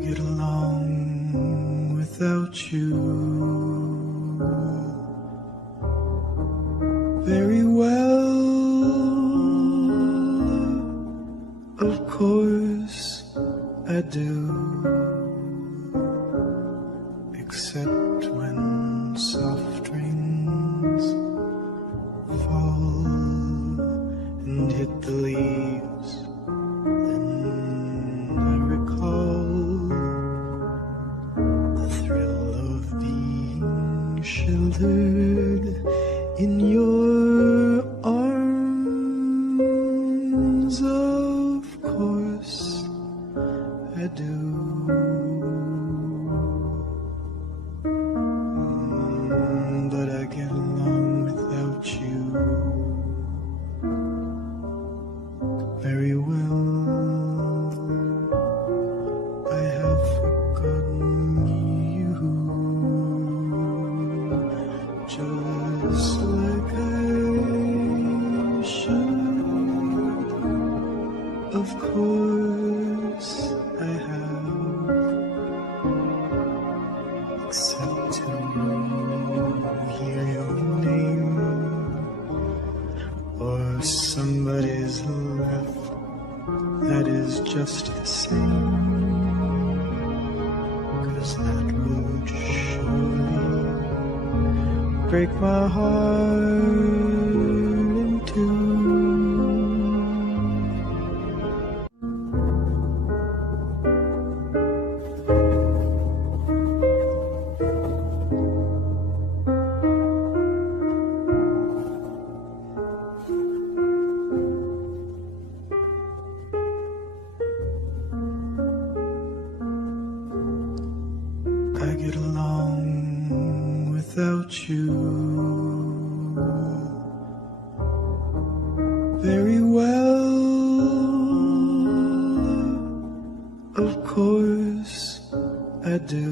get along without you very well. Of course I do, except when soft rains fall and hit the leaves. Then I recall the thrill of being sheltered in your arms. Of course I do. But I get along without you very well. I have forgotten you, just like I should. Of course I have, except to hear your name or somebody's laugh. That is just the same, 'cause that would surely break my heart in two. I get along without you very well. Of course I do,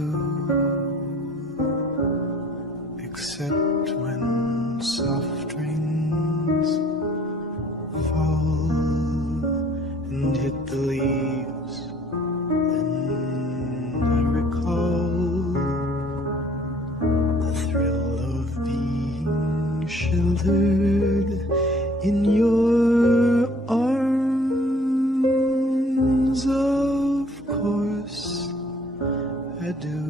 except when soft rains fall and hit the leaves. Then I recall the thrill of being sheltered in your arms. Of course I do.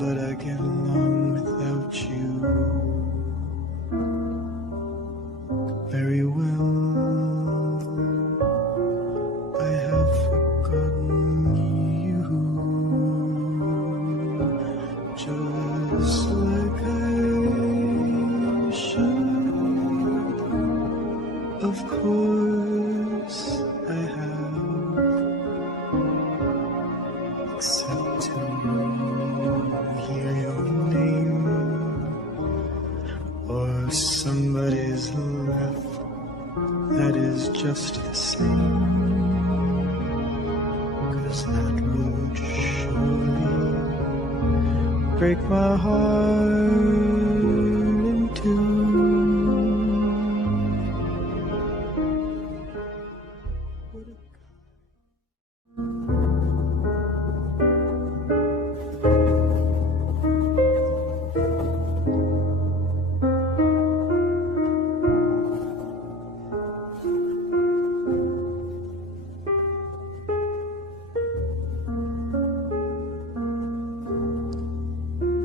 But I get along without you very well. I have forgotten you, just like I should. Of course I have, except to hear your name or somebody's laugh. That is just the same, 'cause that would surely break my heart in two.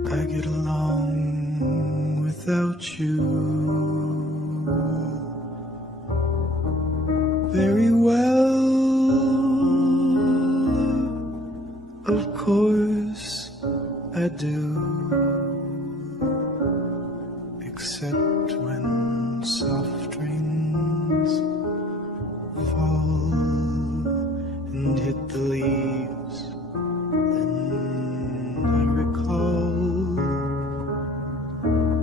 I get along without you very well. Of course I do, except when soft rains fall and hit the leaves. Then I recall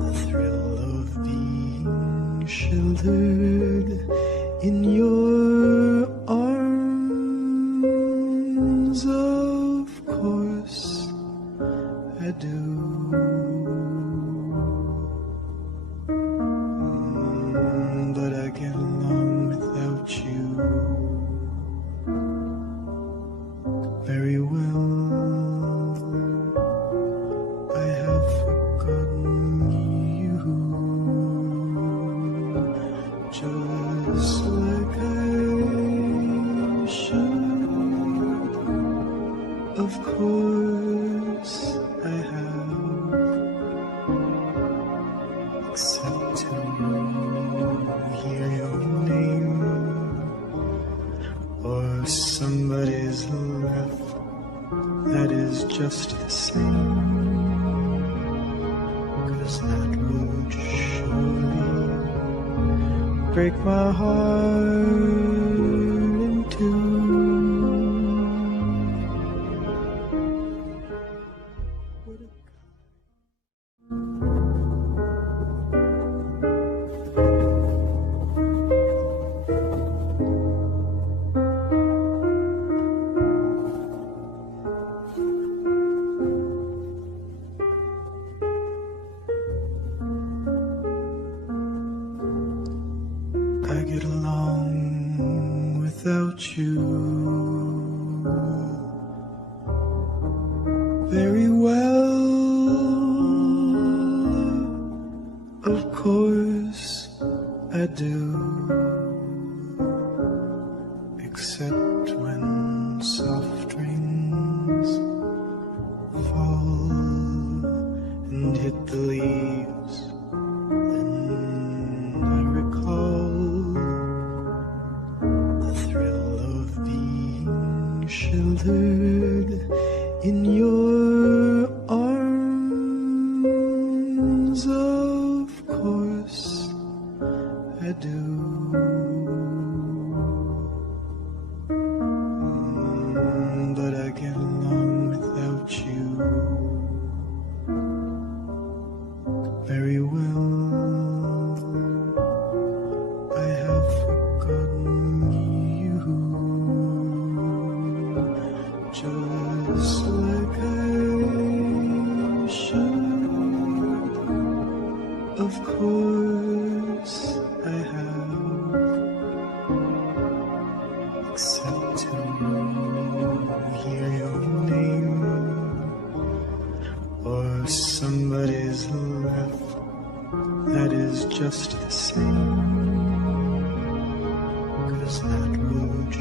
the thrill of being sheltered in your arms. Of course I do. But I get along without you except to hear your name or somebody's laugh that is just the same, 'cause that would surely break my heart in two. I get along without you very well. Of course I do, except when soft rains fall and hit the leaves. Then I recall the thrill of being sheltered in your arms. Of course I do. But I get along without you very well. I have forgotten you, just like I should. Of course I have, except to hear your name or somebody's laugh that is just the same, 'cause that would